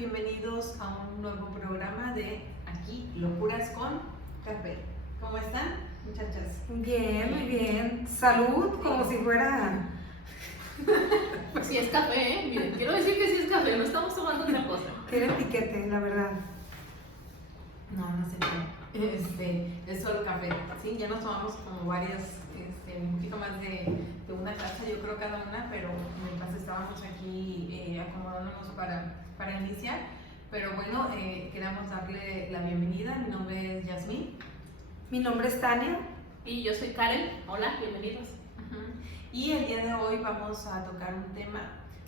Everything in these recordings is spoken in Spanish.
Bienvenidos a un nuevo programa de aquí, Locuras con Café. ¿Cómo están, muchachas? Bien, muy bien. Salud, como si fuera... Si es café, miren, quiero decir que sí es café, no estamos tomando otra cosa. Tiene piquete, la verdad. No sé qué. Es solo café, ¿sí? Ya nos tomamos como varias, un poquito más de una taza, yo creo cada una, pero mientras estábamos aquí acomodándonos para iniciar. Pero bueno, queremos darle la bienvenida. Mi nombre es Yasmín. Mi nombre es Tania. Y yo soy Karen. Hola, bienvenidos. Y el día de hoy vamos a tocar un tema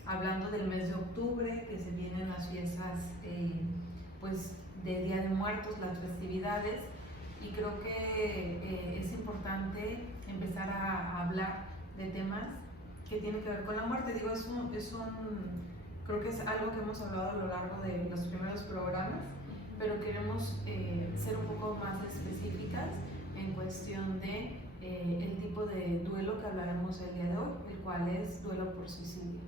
hablando del mes de octubre, que se vienen las fiestas pues del Día de Muertos, las festividades, y creo que es importante empezar a hablar de temas que tienen que ver con la muerte. Digo, creo que es algo que hemos hablado a lo largo de los primeros programas, pero queremos ser un poco más específicas en cuestión de el tipo de duelo que hablaremos el día de hoy, el cual es duelo por suicidio.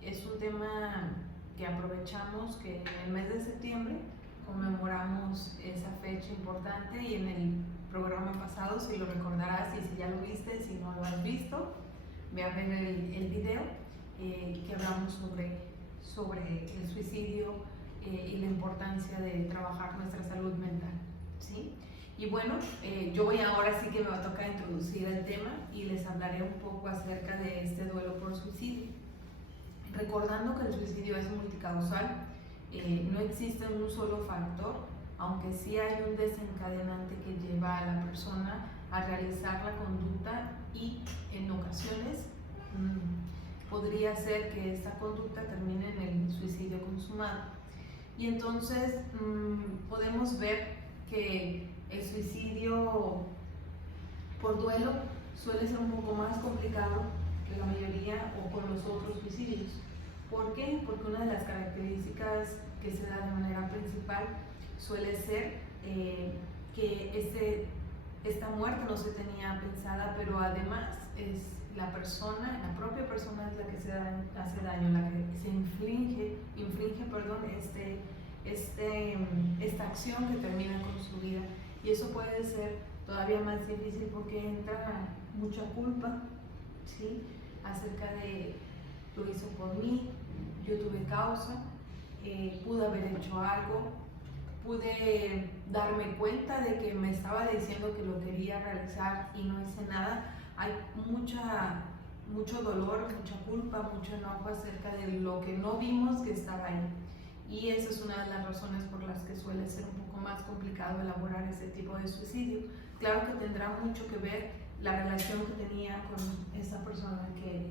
Es un tema que aprovechamos que en el mes de septiembre conmemoramos esa fecha importante, y en el programa pasado, si lo recordarás, y si ya lo viste, si no lo has visto, ve a ver el video que hablamos sobre el suicidio y la importancia de trabajar nuestra salud mental, ¿sí? Y bueno, yo ahora sí que me va a tocar introducir el tema y les hablaré un poco acerca de este duelo por suicidio. Recordando que el suicidio es multicausal, no existe un solo factor, aunque sí hay un desencadenante que lleva a la persona a realizar la conducta, y en ocasiones podría ser que esta conducta termine en el suicidio consumado. Y entonces podemos ver que el suicidio por duelo suele ser un poco más complicado que la mayoría o con los otros suicidios. ¿Por qué? Porque una de las características que se da de manera principal suele ser que esta muerte no se tenía pensada, pero además es la propia persona es la que se hace daño, la que se infringe esta acción que termina con su vida. Y eso puede ser todavía más difícil porque entra mucha culpa, ¿sí? Acerca de lo hizo por mí, yo tuve causa, pude haber hecho algo, pude darme cuenta de que me estaba diciendo que lo quería realizar y no hice nada. Hay mucho dolor, mucha culpa, mucho enojo acerca de lo que no vimos que estaba ahí. Y esa es una de las razones por las que suele ser un poco más complicado elaborar este tipo de suicidio. Claro que tendrá mucho que ver la relación que tenía con esa persona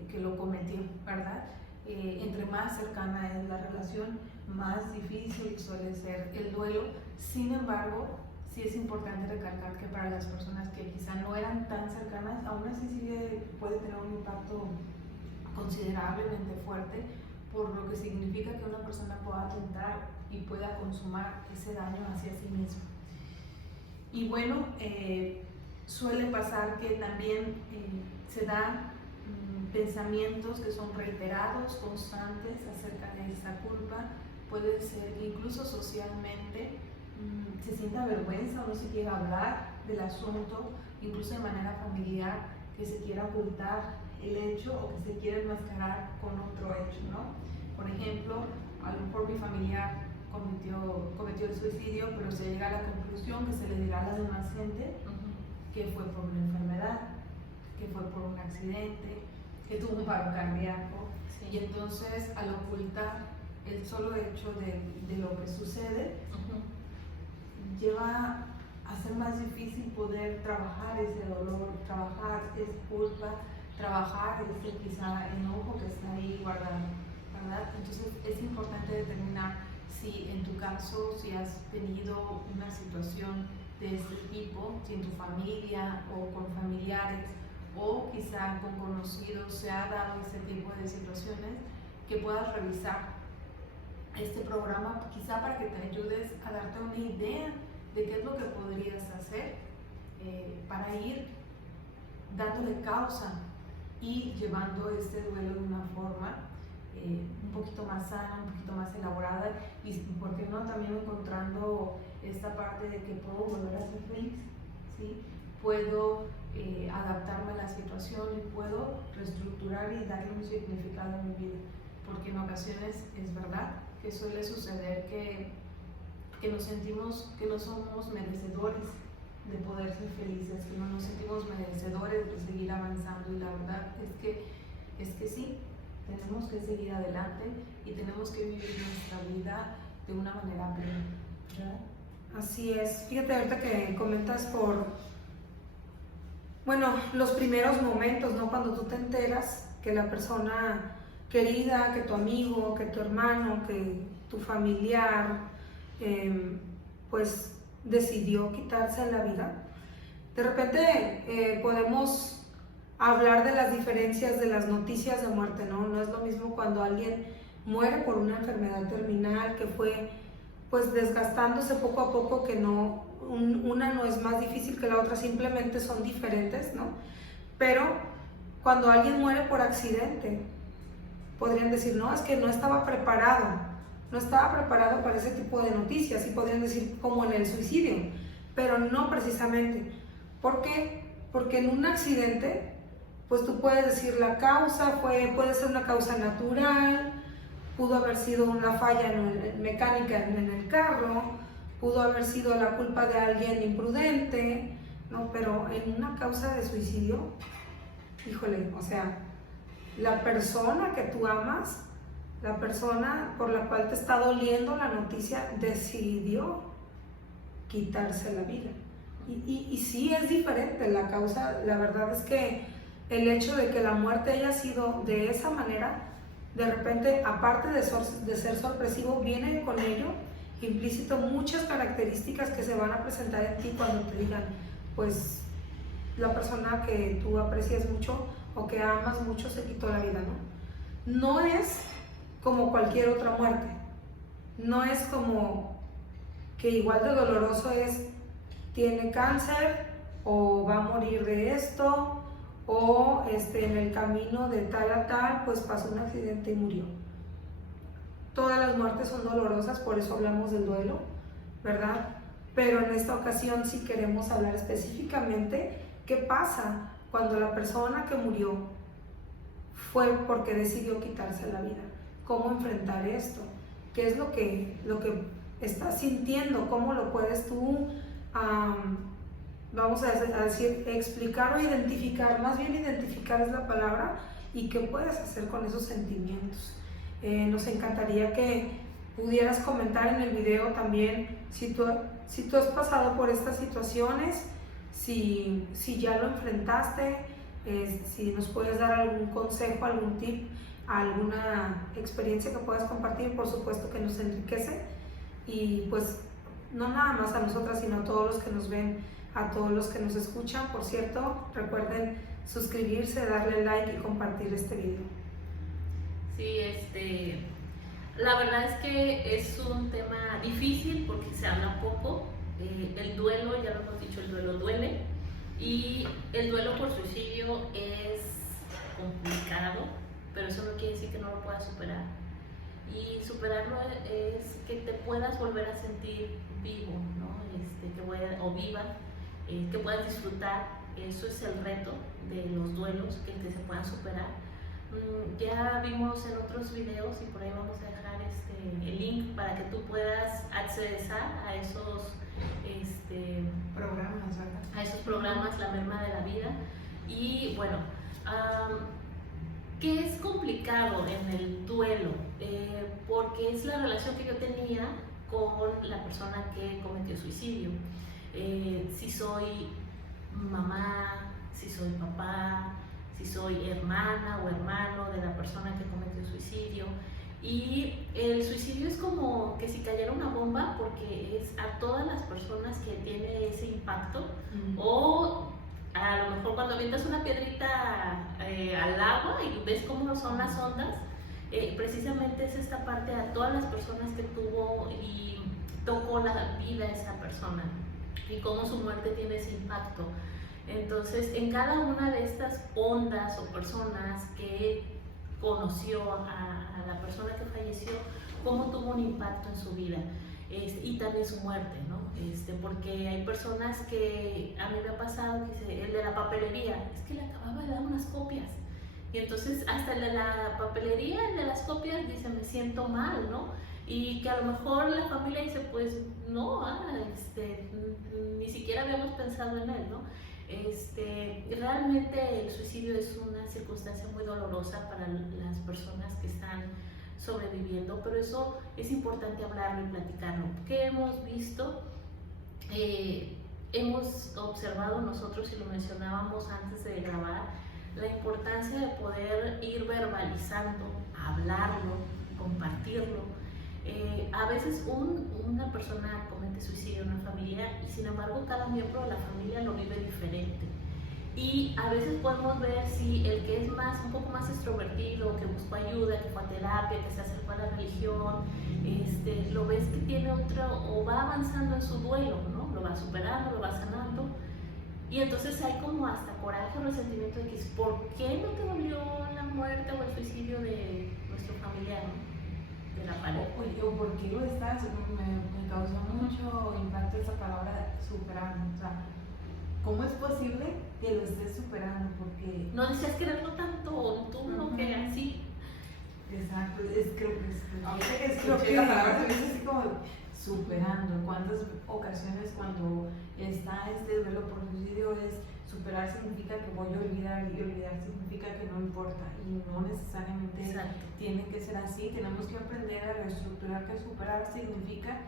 que lo cometió, ¿verdad? Entre más cercana es la relación, más difícil suele ser el duelo. Sin embargo, sí es importante recalcar que para las personas que quizá no eran tan cercanas, aún así puede tener un impacto considerablemente fuerte, por lo que significa que una persona pueda atentar y pueda consumar ese daño hacia sí mismo. Y bueno, suele pasar que también se dan pensamientos que son reiterados, constantes acerca de esta culpa. Puede ser que incluso socialmente se sienta vergüenza o no se quiera hablar del asunto, incluso de manera familiar, que se quiera ocultar el hecho o que se quiera enmascarar con otro hecho, ¿no? Por ejemplo, a lo mejor mi familiar cometió el suicidio, pero se llega a la conclusión que se le dirá a la demás gente que fue por una enfermedad, que fue por un accidente, que tuvo un paro cardíaco. Sí. Y entonces, al ocultar el solo hecho de lo que sucede, lleva a ser más difícil poder trabajar ese dolor, trabajar esa culpa, trabajar ese quizá enojo que está ahí guardado, ¿verdad? Entonces es importante determinar si en tu caso, si has tenido una situación de este tipo, si en tu familia o con familiares o quizá con conocidos se ha dado este tipo de situaciones, que puedas revisar este programa quizá para que te ayudes a darte una idea de qué es lo que podrías hacer para ir dándole causa y llevando este duelo de una forma un poquito más sana, un poquito más elaborada y, ¿por qué no?, también encontrando esta parte de que puedo volver a ser feliz, ¿sí? Puedo adaptarme a la situación y puedo reestructurar y darle un significado a mi vida, porque en ocasiones es verdad que suele suceder que nos sentimos que no somos merecedores de poder ser felices, que no nos sentimos merecedores de seguir avanzando, y la verdad es que sí, tenemos que seguir adelante y tenemos que vivir nuestra vida de una manera plena, ¿verdad? Así es. Fíjate, ahorita que comentas bueno, los primeros momentos, ¿no? Cuando tú te enteras que la persona querida, que tu amigo, que tu hermano, que tu familiar, pues decidió quitarse la vida. De repente podemos hablar de las diferencias de las noticias de muerte, ¿no? No es lo mismo cuando alguien muere por una enfermedad terminal que fue pues desgastándose poco a poco, que no, una no es más difícil que la otra, simplemente son diferentes, ¿no? Pero cuando alguien muere por accidente, podrían decir, no, es que no estaba preparado para ese tipo de noticias, y podrían decir como en el suicidio, pero no precisamente. ¿Por qué? Porque en un accidente, pues tú puedes decir la causa, puede ser una causa natural, pudo haber sido una falla mecánica en el carro, pudo haber sido la culpa de alguien imprudente, ¿no? Pero en una causa de suicidio, híjole, o sea, la persona que tú amas, la persona por la cual te está doliendo la noticia, decidió quitarse la vida. Y sí es diferente la causa. La verdad es que el hecho de que la muerte haya sido de esa manera, de repente, aparte de ser sorpresivo, viene con ello implícito muchas características que se van a presentar en ti cuando te digan, pues la persona que tú aprecias mucho o que amas mucho se quitó la vida, ¿no? No es como cualquier otra muerte, no es como que igual de doloroso es, tiene cáncer o va a morir de esto, o en el camino de tal a tal pues pasó un accidente y murió. Todas las muertes son dolorosas, por eso hablamos del duelo, ¿verdad? Pero en esta ocasión sí queremos hablar específicamente qué pasa cuando la persona que murió fue porque decidió quitarse la vida. ¿Cómo enfrentar esto? ¿Qué es lo que estás sintiendo? ¿Cómo lo puedes tú, vamos a decir, explicar o identificar? Más bien identificar es la palabra. ¿Y qué puedes hacer con esos sentimientos? Nos encantaría que pudieras comentar en el video también si tú has pasado por estas situaciones, si ya lo enfrentaste, si nos puedes dar algún consejo, algún tip, alguna experiencia que puedas compartir. Por supuesto que nos enriquece, y pues no nada más a nosotras, sino a todos los que nos ven, a todos los que nos escuchan. Por cierto, recuerden suscribirse, darle like y compartir este video. Sí, la verdad es que es un tema difícil porque se habla poco. El duelo, ya lo hemos dicho, el duelo duele, y el duelo por suicidio es complicado, pero eso no quiere decir que no lo puedas superar. Y superarlo es que te puedas volver a sentir vivo, ¿no? O viva, que puedas disfrutar. Eso es el reto de los duelos, que se puedan superar. Ya vimos en otros videos, y por ahí vamos a dejar el link para que tú puedas accesar a esos programas, ¿verdad? A esos programas, La Merma de la Vida. Y bueno, ¿qué es complicado en el duelo? Porque es la relación que yo tenía con la persona que cometió suicidio. Si soy mamá, si soy papá, si soy hermana o hermano de la persona que cometió suicidio. Y el suicidio es como que si cayera una bomba, porque es a todas las personas que tiene ese impacto. O a lo mejor cuando avientas una piedrita al agua y ves cómo son las ondas, precisamente es esta parte a todas las personas que tuvo y tocó la vida esa persona, y cómo su muerte tiene ese impacto. Entonces, en cada una de estas ondas o personas que conoció a la persona que falleció, cómo tuvo un impacto en su vida. Y también su muerte, ¿no? Porque hay personas que a mí me ha pasado, que dice, el de la papelería, es que le acababa de dar unas copias. Y entonces hasta el de la papelería, el de las copias, dice, me siento mal, ¿no? Y que a lo mejor la familia dice, pues no, ni siquiera habíamos pensado en él, ¿no? Realmente el suicidio es una circunstancia muy dolorosa para las personas que están sobreviviendo, pero eso es importante hablarlo y platicarlo. ¿Qué hemos visto? Hemos observado nosotros, y lo mencionábamos antes de grabar, la importancia de poder ir verbalizando, hablarlo, compartirlo. A veces una persona comete suicidio en una familia y sin embargo cada miembro de la familia lo vive diferente. Y a veces podemos ver si el que es un poco más extrovertido, que buscó ayuda, que fue a terapia, que se acercó a la religión, lo ves que tiene o va avanzando en su duelo, ¿no? Lo va superando, lo va sanando. Y entonces hay como hasta coraje o resentimiento de que es, ¿por qué no te dolió la muerte o el suicidio de nuestro familiar, ¿no? De la pareja? O ¿por qué lo estás? Me causó mucho impacto esa palabra superando. O sea, ¿cómo es posible que lo estés superando? Porque no decías quererlo tanto, o tú no que así. Exacto, creo que escuché la palabra se dice así como superando. ¿Cuántas ocasiones cuando está este duelo por suicidio es superar significa que voy a olvidar, y olvidar significa que no importa, y no necesariamente tiene que ser así? Tenemos que aprender a reestructurar que superar significa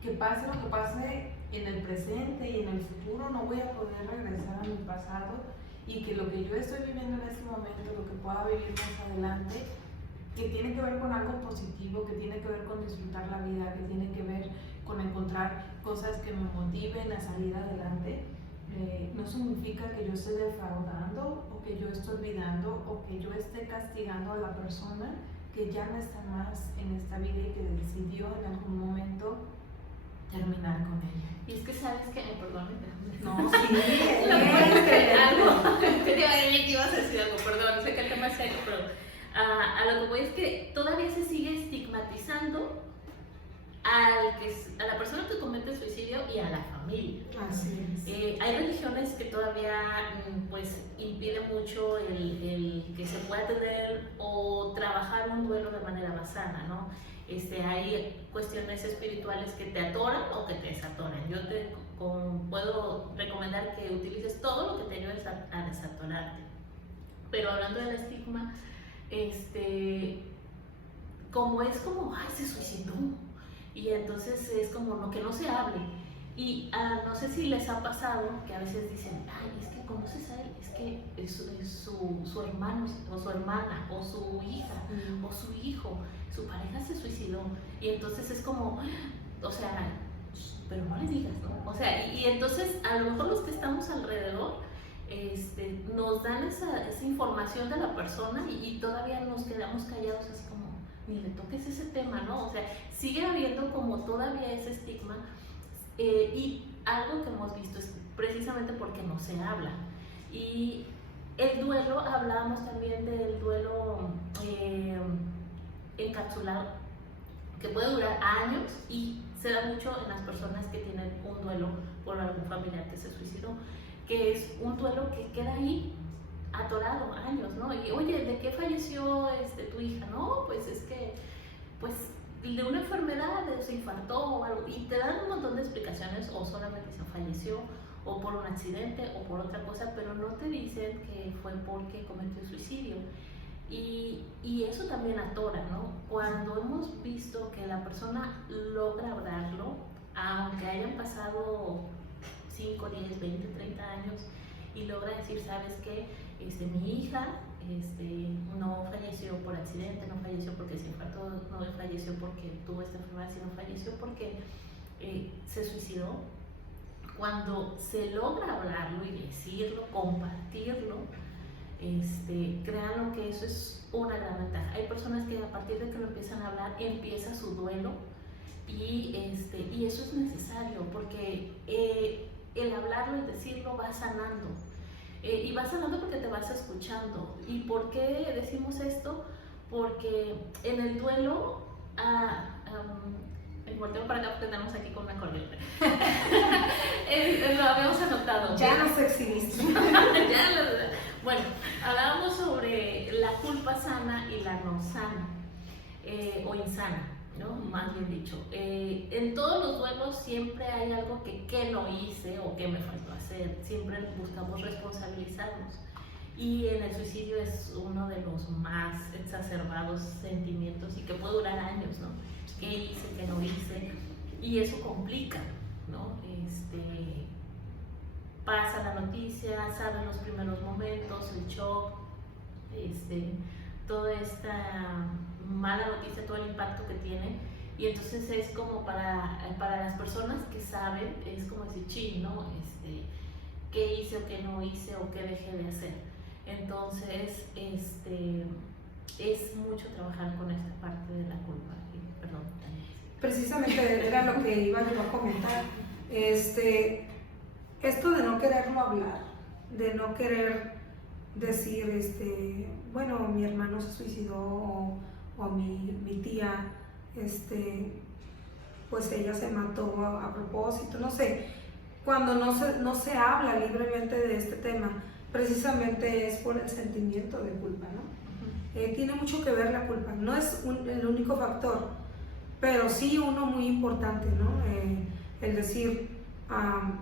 que pase lo que pase en el presente y en el futuro, no voy a poder regresar a mi pasado, y que lo que yo estoy viviendo en este momento, lo que pueda vivir más adelante, que tiene que ver con algo positivo, que tiene que ver con disfrutar la vida, que tiene que ver con encontrar cosas que me motiven a salir adelante, no significa que yo esté defraudando, o que yo esté olvidando, o que yo esté castigando a la persona que ya no está más en esta vida y que decidió en algún momento terminar con ella. Y es que sabes que, perdón, no, sí, algo, que ibas a decir algo, perdón, sé que el tema es serio, pero a lo que voy es que todavía se sigue estigmatizando a la persona que comete suicidio y a la familia. Así es. Hay religiones que todavía pues impiden mucho el que se pueda tener o trabajar un duelo de manera más sana, ¿no? Hay cuestiones espirituales que te atoran o que te desatoran. Yo puedo recomendar que utilices todo lo que te ayude a desatorarte. Pero hablando del estigma, como ay, se suicidó, y entonces es como no, que no se hable. Y no sé si les ha pasado que a veces dicen, ay, es que conoces a él, es que es su hermano o su hermana o su hija o su hijo, su pareja se suicidó, y entonces es como, o sea, pero no le digas, ¿no? O sea, y entonces a lo mejor los que estamos alrededor nos dan esa información de la persona y todavía nos quedamos callados, así como, ni le toques ese tema, ¿no? O sea, sigue habiendo como todavía ese estigma, y algo que hemos visto es precisamente porque no se habla. Y el duelo, hablábamos también del duelo encapsulado, que puede durar años y se da mucho en las personas que tienen un duelo por algún familiar que se suicidó, que es un duelo que queda ahí atorado años, ¿no? Y oye, ¿de qué falleció tu hija? No, pues es que, pues de una enfermedad, se infartó o algo, y te dan un montón de explicaciones, o solamente se falleció, o por un accidente, o por otra cosa, pero no te dicen que fue porque cometió suicidio. Y eso también atora, ¿no? Cuando hemos visto que la persona logra hablarlo, aunque hayan pasado 5, 10, 20, 30 años, y logra decir, ¿sabes qué? Mi hija no falleció por accidente, no falleció porque se infartó, no falleció porque tuvo esta enfermedad, sino falleció porque se suicidó. Cuando se logra hablarlo y decirlo, compartirlo, créanlo que eso es una gran ventaja. Hay personas que a partir de que lo empiezan a hablar, empieza su duelo, y eso es necesario, porque el hablarlo y decirlo va sanando. Y vas sanando porque te vas escuchando. ¿Y por qué decimos esto? porque en el duelo, el volteo para acá porque tenemos aquí con una corriente. Lo habíamos anotado. Ya nos exhibiste. Bueno, hablábamos sobre la culpa sana y la no sana, o insana, ¿no? Más bien dicho. En todos los duelos siempre hay algo que no hice o que me faltó hacer. Siempre buscamos responsabilizarnos. Y en el suicidio es uno de los más exacerbados sentimientos y que puede durar años, ¿no? ¿Qué hice, qué no hice? Y eso complica, ¿no? Pasa la noticia, saben los primeros momentos, el shock, toda esta mala noticia, todo el impacto que tiene. Y entonces es como para las personas que saben, es como decir, sí, ¿no? ¿Qué hice o qué no hice o qué dejé de hacer? Entonces, es mucho trabajar con esta parte de la culpa. Perdón. Precisamente era lo que iba yo a comentar. Esto de no quererlo hablar, de no querer decir, bueno, mi hermano se suicidó o mi tía, pues ella se mató a propósito, no sé. Cuando no se habla libremente de este tema, precisamente es por el sentimiento de culpa, ¿no? Tiene mucho que ver la culpa, no es el único factor, pero sí uno muy importante, ¿no? El decir,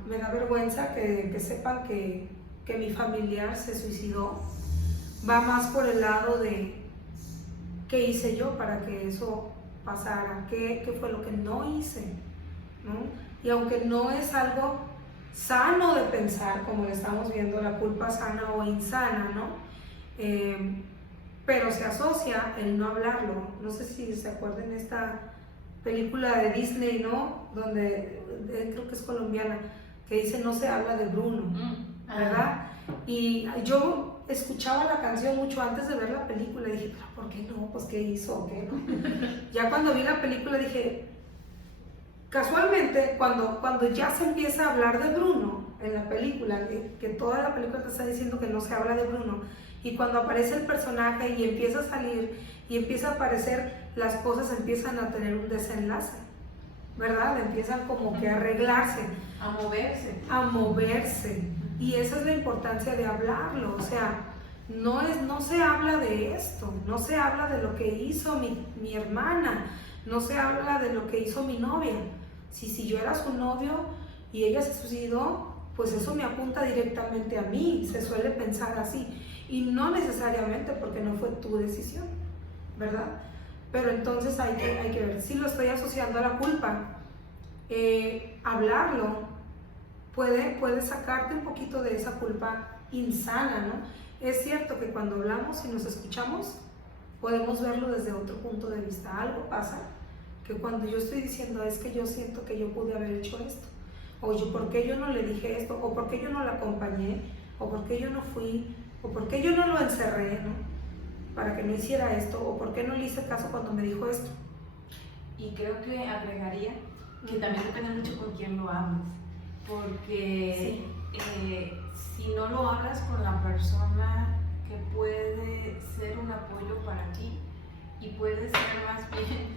me da vergüenza que sepan que mi familiar se suicidó, va más por el lado de qué hice yo para que eso pasara, qué fue lo que no hice, ¿no? Y aunque no es algo sano de pensar, como le estamos viendo, la culpa sana o insana, ¿no? Pero se asocia el no hablarlo. No sé si se acuerdan de esta película de Disney, ¿no? Donde creo que es colombiana, que dice no se habla de Bruno, ¿verdad? Y yo escuchaba la canción mucho antes de ver la película y dije, pero ¿por qué no? Pues ¿qué hizo? ¿Qué no? Ya cuando vi la película dije, casualmente, cuando ya se empieza a hablar de Bruno en la película, que toda la película te está diciendo que no se habla de Bruno, y cuando aparece el personaje y empieza a salir y empieza a aparecer, las cosas empiezan a tener un desenlace, ¿verdad? Empiezan como que a arreglarse. A moverse. Y esa es la importancia de hablarlo, o sea, no se habla de esto, no se habla de lo que hizo mi hermana, no se habla de lo que hizo mi novia. Si yo era su novio y ella se suicidó, pues eso me apunta directamente a mí, se suele pensar así, y no necesariamente porque no fue tu decisión, ¿verdad? Pero entonces hay que ver, si lo estoy asociando a la culpa, hablarlo puede sacarte un poquito de esa culpa insana, ¿no? Es cierto que cuando hablamos y nos escuchamos, podemos verlo desde otro punto de vista. Algo pasa que cuando yo estoy diciendo es que yo siento que yo pude haber hecho esto, o yo, ¿por qué yo no le dije esto? O ¿por qué yo no la acompañé? O ¿por qué yo no fui? O ¿por qué yo no lo encerré, ¿no? Para que no hiciera esto, o ¿por qué no le hice caso cuando me dijo esto? Y creo que agregaría que también depende mucho con quién lo hables, porque si no lo hablas con la persona que puede ser un apoyo para ti y puede ser más bien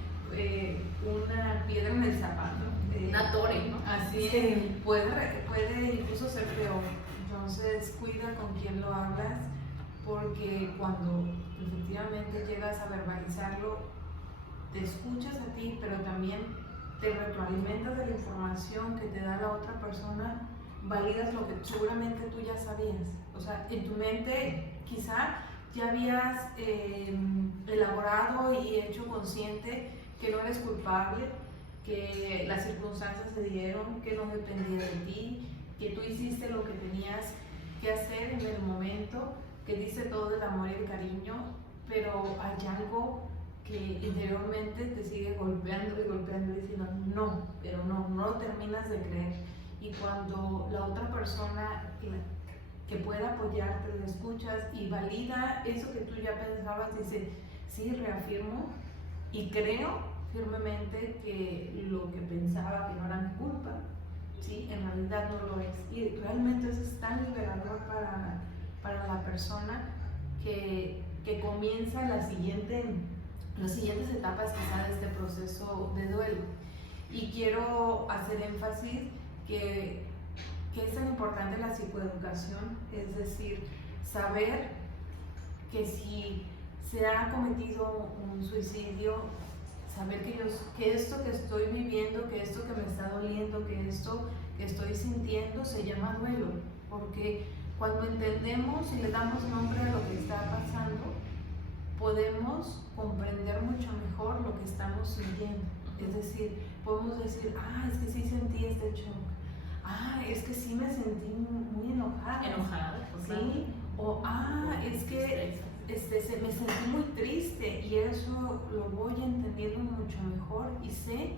una piedra en el zapato, una torre, ¿no? Así Sí. puede incluso ser peor. Entonces cuida con quién lo hablas, porque cuando efectivamente llegas a verbalizarlo, te escuchas a ti, pero también te retroalimentas de la información que te da la otra persona, validas lo que seguramente tú ya sabías. O sea, en tu mente quizá ya habías elaborado y hecho consciente que no eres culpable, que las circunstancias se dieron, que no dependía de ti, que tú hiciste lo que tenías que hacer en el momento, que diste todo el amor y el cariño, pero hay algo que interiormente te sigue golpeando y golpeando y diciendo no, pero no lo terminas de creer. Y cuando la otra persona que pueda apoyarte, lo escuchas y valida eso que tú ya pensabas, dice, sí, reafirmo y creo firmemente que lo que pensaba que no era mi culpa, ¿sí? En realidad no lo es. Y realmente eso es tan liberador para la persona que que comienza las siguientes etapas quizá de este proceso de duelo. Y quiero hacer énfasis que es tan importante la psicoeducación, es decir, saber que si se ha cometido un suicidio, saber que esto que estoy viviendo, que esto que me está doliendo, que esto que estoy sintiendo se llama duelo, porque cuando entendemos y le damos nombre a lo que está pasando, podemos comprender mucho mejor lo que estamos sintiendo. Es decir, podemos decir, es que sí sentí este shock, es que sí me sentí muy enojada. ¿Sí? O, es que me sentí muy triste, y eso lo voy entendiendo mucho mejor y sé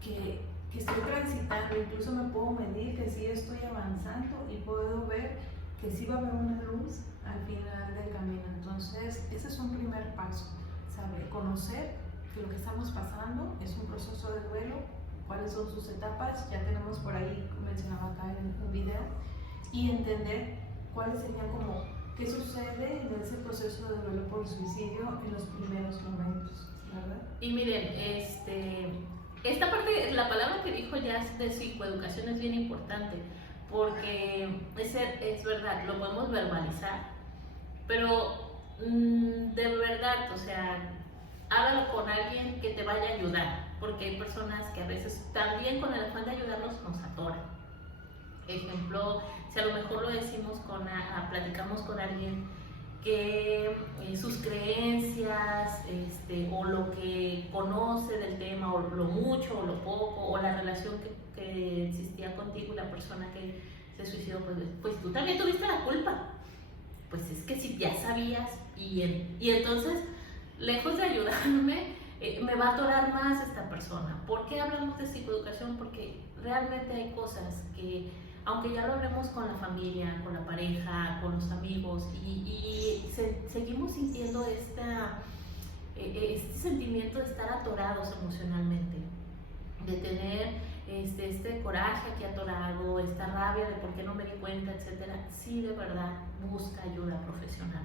que estoy transitando, incluso me puedo medir que sí estoy avanzando y puedo ver que sí va a haber una luz al final del camino. Entonces, ese es un primer paso, saber, conocer que lo que estamos pasando es un proceso de duelo, cuáles son sus etapas, ya tenemos por ahí, como mencionaba acá en un video, y entender cuáles serían como qué sucede en ese proceso de duelo por suicidio en los primeros momentos, ¿verdad? Y miren, esta parte, la palabra que dijo ya de psicoeducación es bien importante, porque es verdad, lo podemos verbalizar, pero de verdad, o sea, háblalo con alguien que te vaya a ayudar, porque hay personas que a veces también con el afán de ayudarnos nos atoran. Ejemplo, si a lo mejor lo decimos platicamos con alguien que sus creencias, o lo que conoce del tema, o lo mucho o lo poco, o la relación que existía contigo y la persona que se suicidó, pues tú también tuviste la culpa. Pues es que si ya sabías, y entonces, lejos de ayudarme, me va a atorar más esta persona. ¿Por qué hablamos de psicoeducación? Porque realmente hay cosas que, aunque ya lo hablemos con la familia, con la pareja, con los amigos, seguimos sintiendo este sentimiento de estar atorados emocionalmente, de tener este coraje aquí atorado, esta rabia de por qué no me di cuenta, etc. Sí, de verdad, busca ayuda profesional.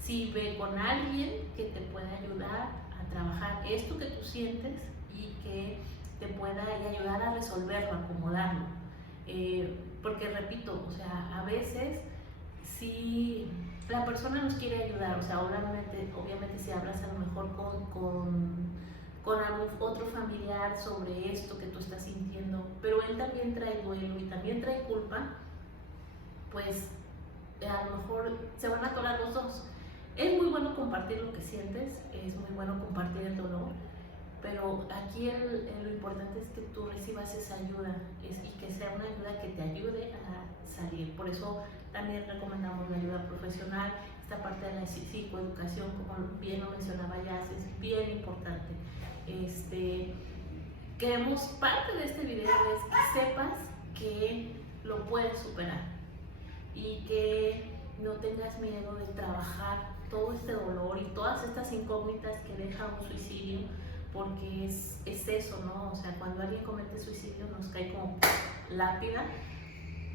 Sí, ve con alguien que te pueda ayudar a trabajar esto que tú sientes y que te pueda ayudar a resolverlo, a acomodarlo. Porque repito, o sea, a veces si la persona nos quiere ayudar, o sea, obviamente si hablas a lo mejor con algún otro familiar sobre esto que tú estás sintiendo, pero él también trae duelo y también trae culpa, pues a lo mejor se van a atorar los dos. Es muy bueno compartir lo que sientes, es muy bueno compartir el dolor, pero aquí lo importante es que tú recibas esa ayuda y que sea una ayuda que te ayude a salir. Por eso también recomendamos la ayuda profesional. Esta parte de la psicoeducación, como bien lo mencionaba ya, es bien importante. Queremos, parte de este video es que sepas que lo puedes superar y que no tengas miedo de trabajar todo este dolor y todas estas incógnitas que deja un suicidio, porque es eso, ¿no? O sea, cuando alguien comete suicidio nos cae como lápida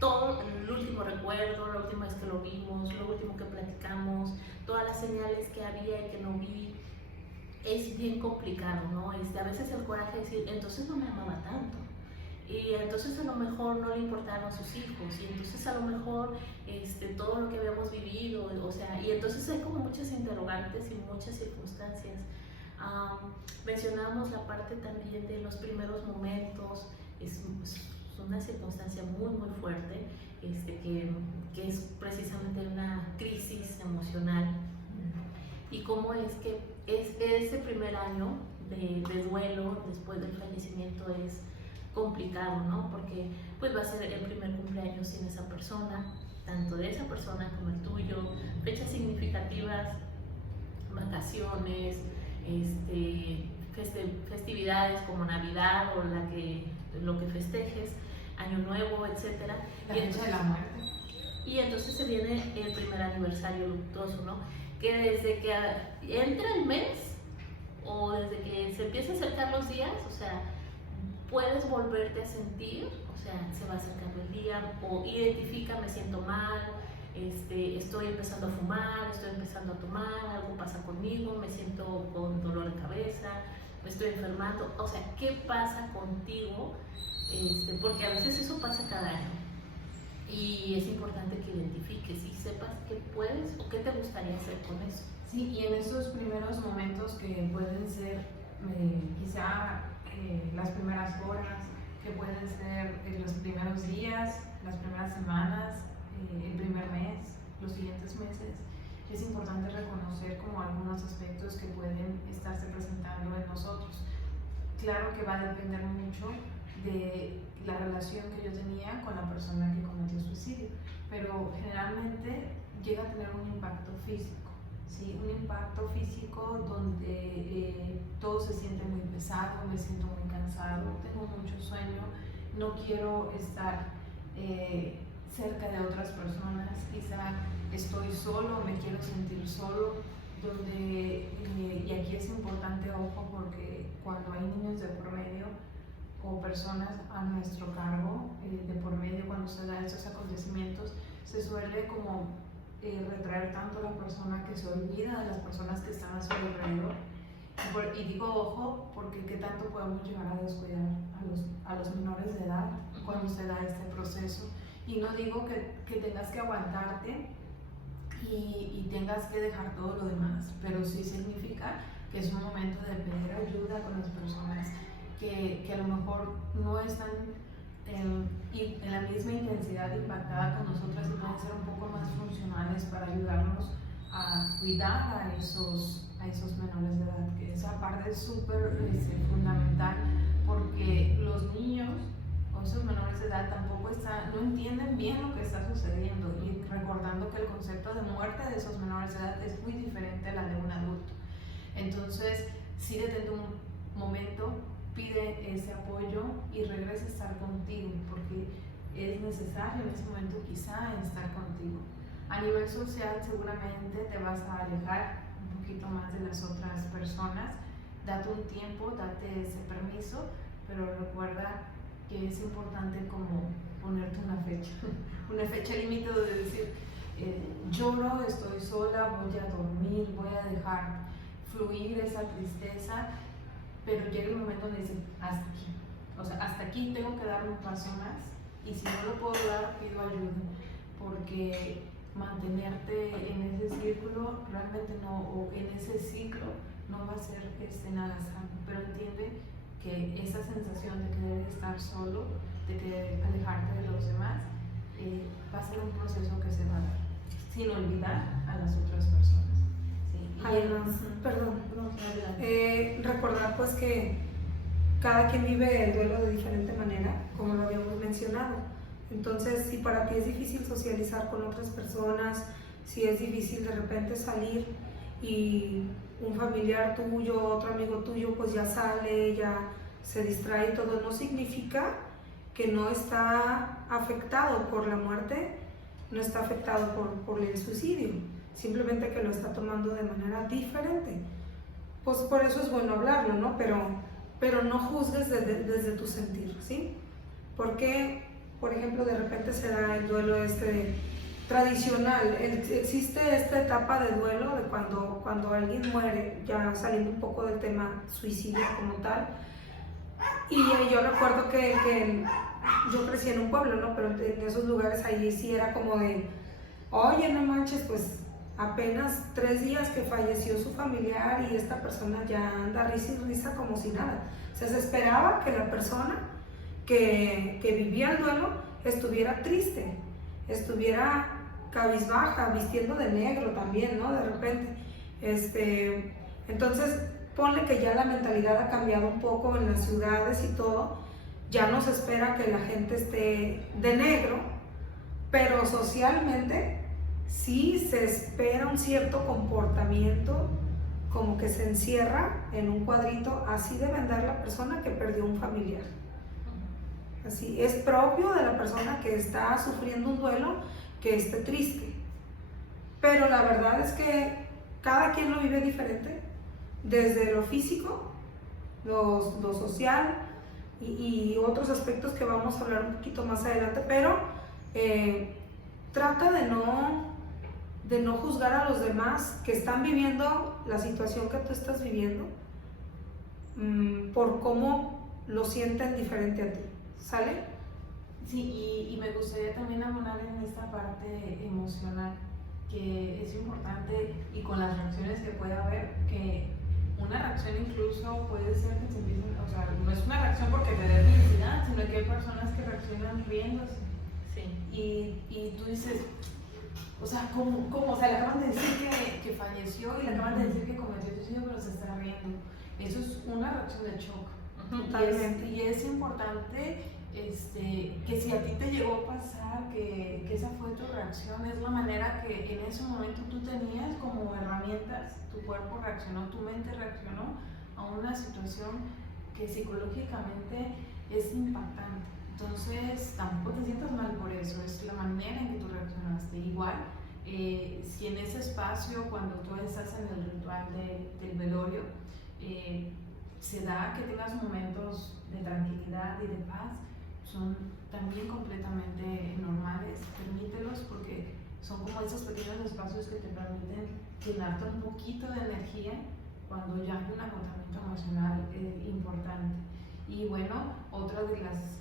todo, el último recuerdo, la última vez que lo vimos, lo último que platicamos, todas las señales que había y que no vi. Es bien complicado, ¿no? A veces el coraje de decir, entonces no me amaba tanto, y entonces a lo mejor no le importaron sus hijos, y entonces a lo mejor todo lo que habíamos vivido, o sea, y entonces hay como muchas interrogantes y muchas circunstancias. Mencionábamos la parte también de los primeros momentos, es una circunstancia muy muy fuerte, que es precisamente una crisis emocional, y cómo es que ese primer año de duelo después del fallecimiento es complicado, ¿no? Porque pues va a ser el primer cumpleaños sin esa persona, tanto de esa persona como el tuyo, fechas significativas, vacaciones, festividades como Navidad o lo que festejes, Año Nuevo, etc. La fecha de la muerte. Y entonces se viene el primer aniversario luctuoso, ¿no? Que desde que entra el mes o desde que se empieza a acercar los días, o sea, puedes volverte a sentir, o sea, se va acercando el día, o identifica, me siento mal, estoy empezando a fumar, estoy empezando a tomar, algo pasa conmigo, me siento con dolor de cabeza, me estoy enfermando. O sea, ¿qué pasa contigo? Porque a veces eso pasa cada año y es importante que identifiques y sepas qué puedes o qué te gustaría hacer con eso. Sí, y en esos primeros momentos que pueden ser quizá las primeras horas, que pueden ser los primeros días, las primeras semanas, el primer mes, los siguientes meses, es importante reconocer como algunos aspectos que pueden estarse presentando en nosotros. Claro que va a depender mucho de la relación que yo tenía con la persona que cometió suicidio, pero generalmente llega a tener un impacto físico, ¿sí? Un impacto físico donde todo se siente muy pesado, me siento muy cansado, tengo mucho sueño, no quiero estar cerca de otras personas, quizá estoy solo, me quiero sentir solo, y aquí es importante, ojo, porque cuando hay niños de por medio o personas a nuestro cargo de por medio, cuando se dan estos acontecimientos, se suele como retraer tanto a la persona que se olvida de las personas que están a su alrededor. Y digo ojo, porque qué tanto podemos llegar a descuidar a los menores de edad cuando se da este proceso. Y no digo que tengas que aguantarte y tengas que dejar todo lo demás, pero sí significa que es un momento de pedir ayuda con las personas que a lo mejor no están en la misma intensidad impactada con nosotras y pueden ser un poco más funcionales para ayudarnos a cuidar a esos menores de edad, que esa parte es súper fundamental, porque los niños o esos menores de edad tampoco no entienden bien lo que está sucediendo, y recordando que el concepto de muerte de esos menores de edad es muy diferente a la de un adulto. Entonces, sí, detente un momento, pide ese apoyo y regresa a estar contigo, porque es necesario en ese momento quizá estar contigo. A nivel social seguramente te vas a alejar un poquito más de las otras personas, date un tiempo, date ese permiso, pero recuerda que es importante como ponerte una fecha límite de decir, lloro, estoy sola, voy a dormir, voy a dejar fluir esa tristeza, pero llega el momento donde dices, hasta aquí, o sea, hasta aquí tengo que dar un paso más, y si no lo puedo dar, pido ayuda, porque mantenerte en ese círculo realmente no, o en ese ciclo no va a ser nada sano, pero entiende que esa sensación de querer estar solo, de querer alejarte de los demás, va a ser un proceso que se va a dar, sin olvidar a las otras personas. Sí. Además, recordar pues que cada quien vive el duelo de diferente manera, como lo habíamos mencionado. Entonces, si para ti es difícil socializar con otras personas, si es difícil de repente salir y un familiar tuyo, otro amigo tuyo, pues ya sale, ya se distrae y todo, no significa que no está afectado por la muerte, no está afectado por el suicidio, simplemente que lo está tomando de manera diferente. Pues por eso es bueno hablarlo, ¿no? Pero no juzgues desde tu sentir, ¿sí? Porque, por ejemplo, de repente se da el duelo tradicional, existe esta etapa de duelo de cuando alguien muere, ya saliendo un poco del tema suicidio como tal. Y yo recuerdo que yo crecí en un pueblo, ¿no? Pero en esos lugares allí sí era como de, oye, no manches, pues apenas 3 días que falleció su familiar y esta persona ya anda risa y risa como si nada. O sea, se esperaba que la persona que vivía el duelo estuviera triste, estuviera cabizbaja, vistiendo de negro también, ¿no? De repente. Entonces, ponle que ya la mentalidad ha cambiado un poco en las ciudades y todo, ya no se espera que la gente esté de negro, pero socialmente sí se espera un cierto comportamiento, como que se encierra en un cuadrito, así debe andar la persona que perdió un familiar. Así, es propio de la persona que está sufriendo un duelo que esté triste. Pero la verdad es que cada quien lo vive diferente, desde lo físico, lo social y otros aspectos que vamos a hablar un poquito más adelante, pero trata de no juzgar a los demás que están viviendo la situación que tú estás viviendo por cómo lo sienten diferente a ti, ¿sale? Sí, y me gustaría también abonar en esta parte emocional, que es importante, y con las reacciones que puede haber, que una reacción incluso puede ser que se empiecen, o sea, no es una reacción porque te dé felicidad, sino que hay personas que reaccionan riéndose. Sí. Y tú dices, o sea, ¿cómo? O sea, le acaban de decir que falleció y le acaban de decir que cometió suicidio, pero se está riendo. Eso es una reacción de shock. Totalmente. Y es importante que si a ti te llegó a pasar, que esa fue tu reacción, es la manera que en ese momento tú tenías como herramientas, tu cuerpo reaccionó, tu mente reaccionó a una situación que psicológicamente es impactante. Entonces, tampoco te sientas mal por eso, es la manera en que tú reaccionaste. Igual, si en ese espacio, cuando tú estás en el ritual del velorio, se da que tengas momentos de tranquilidad y de paz, son también completamente normales, permítelos, porque son como esos pequeños espacios que te permiten llenarte un poquito de energía cuando ya hay un agotamiento emocional importante. Y bueno, otra de las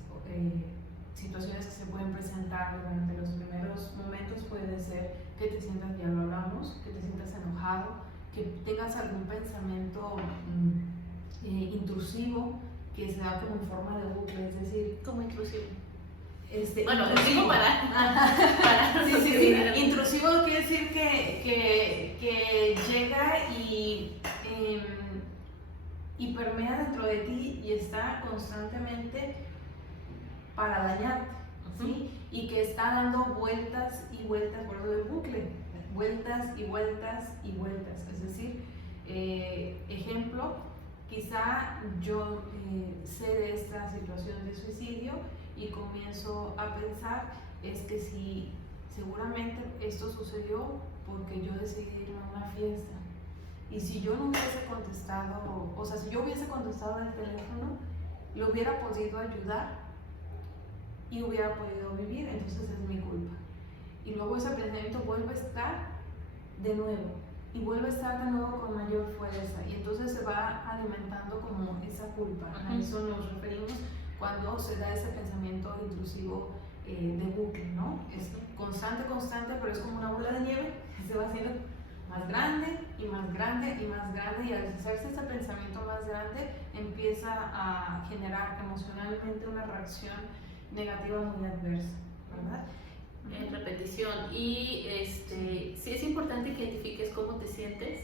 situaciones que se pueden presentar durante los primeros momentos puede ser que te sientas, ya lo hablamos, que te sientas enojado, que tengas algún pensamiento intrusivo que se da como en forma de bucle, es decir, Como intrusivo. Bueno, intrusivo para sí. Intrusivo quiere decir que llega y permea dentro de ti y está constantemente para dañarte, ¿sí? Y que está dando vueltas y vueltas, por eso el bucle, vueltas y vueltas y vueltas. Es decir, ejemplo, quizá yo sé de esta situación de suicidio y comienzo a pensar, es que si seguramente esto sucedió porque yo decidí irme a una fiesta. Y si yo no hubiese contestado, o sea, si yo hubiese contestado el teléfono, le hubiera podido ayudar y hubiera podido vivir, entonces es mi culpa. Y luego ese pensamiento vuelve a estar de nuevo, y vuelve a estar de nuevo con mayor fuerza, y entonces se va alimentando como esa culpa. A eso nos referimos cuando se da ese pensamiento intrusivo de bucle, ¿no? Es constante, pero es como una bola de nieve que se va haciendo más grande y más grande y más grande, y al hacerse ese pensamiento más grande empieza a generar emocionalmente una reacción negativa muy adversa, ¿verdad? En repetición. Y sí es importante que identifiques cómo te sientes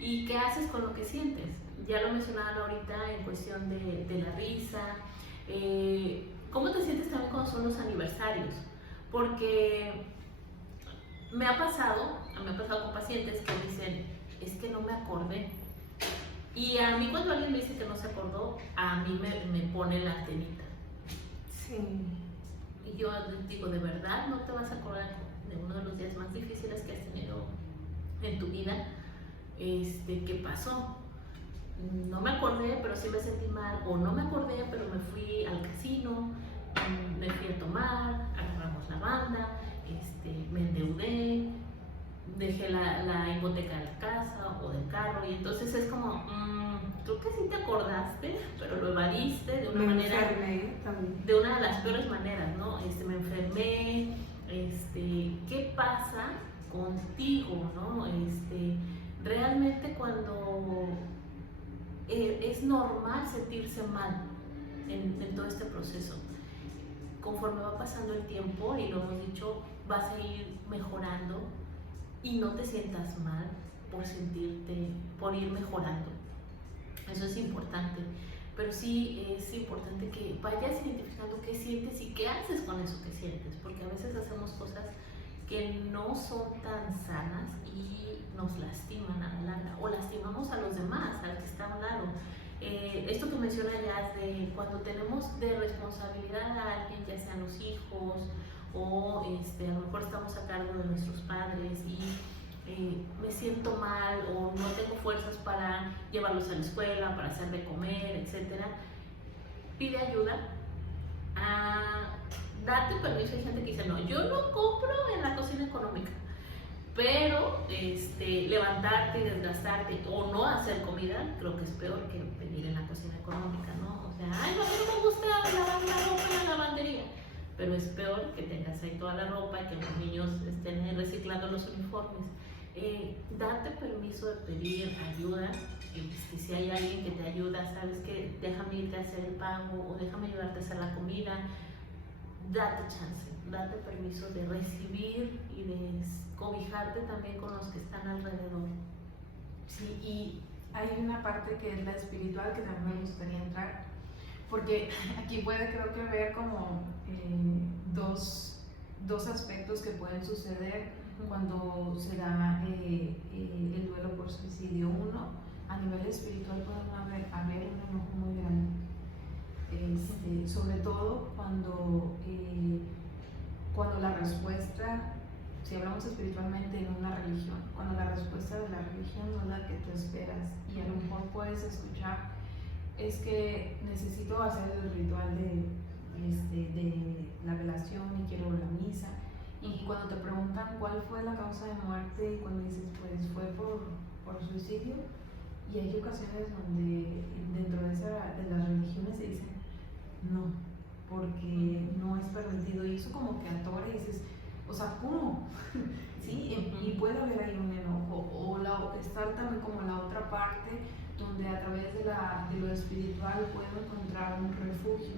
y qué haces con lo que sientes. Ya lo mencionaban ahorita en cuestión de la risa. ¿Cómo te sientes también cuando son los aniversarios? Porque me ha pasado con pacientes que dicen, es que no me acordé. Y a mí cuando alguien me dice que no se acordó, a mí me pone la antenita. Sí. Y yo digo, ¿de verdad no te vas a acordar de uno de los días más difíciles que has tenido en tu vida? ¿Qué pasó? No me acordé, pero sí me sentí mal. O no me acordé, pero me fui al casino, me fui a tomar, agarramos la banda, me endeudé, dejé la hipoteca de la casa o del carro. Y entonces es como, creo que sí te acordaste, pero lo evadiste de una manera, de una de las peores maneras, ¿no? Me enfermé, ¿qué pasa contigo, no? Realmente cuando es normal sentirse mal en todo este proceso. Conforme va pasando el tiempo, y lo hemos dicho, vas a ir mejorando y no te sientas mal por ir mejorando. Eso es importante, pero sí es importante que vayas identificando qué sientes y qué haces con eso que sientes, porque a veces hacemos cosas que no son tan sanas y nos lastiman a la larga, o lastimamos a los demás, al que está a un lado. Esto que menciona ya es de cuando tenemos de responsabilidad a alguien, ya sean los hijos o a lo mejor estamos a cargo de nuestros padres y me siento mal o no tengo fuerzas para llevarlos a la escuela, para hacer de comer, etc. Pide ayuda. date permiso. Hay gente que dice, no, yo no compro en la cocina económica, pero levantarte y desgastarte o no hacer comida, creo que es peor que pedir en la cocina económica, ¿no? O sea, ay, no, a mí no me gusta lavar la ropa en la lavandería, pero es peor que tengas ahí toda la ropa y que los niños estén reciclando los uniformes. Date permiso de pedir ayuda. Si hay alguien que te ayuda, sabes que déjame irte a hacer el pago o déjame ayudarte a hacer la comida, date chance, date permiso de recibir y de cobijarte también con los que están alrededor. Sí, y hay una parte que es la espiritual que también me gustaría entrar, porque aquí puede creo que haber como dos aspectos que pueden suceder cuando se da el duelo por suicidio. Uno, a nivel espiritual puede haber un enojo muy grande, sobre todo cuando la respuesta, si hablamos espiritualmente en una religión, cuando la respuesta de la religión no es la que tú esperas, y a lo mejor puedes escuchar, es que necesito hacer el ritual de la velación y quiero la misa, y cuando te preguntan cuál fue la causa de muerte, y cuando dices pues fue por suicidio, y hay ocasiones donde dentro de las religiones se dicen no, porque no es permitido, y eso como que atora y dices, o sea, ¿cómo? ¿Sí? Y puede haber ahí un enojo, o estar también como la otra parte, donde a través de lo espiritual puedo encontrar un refugio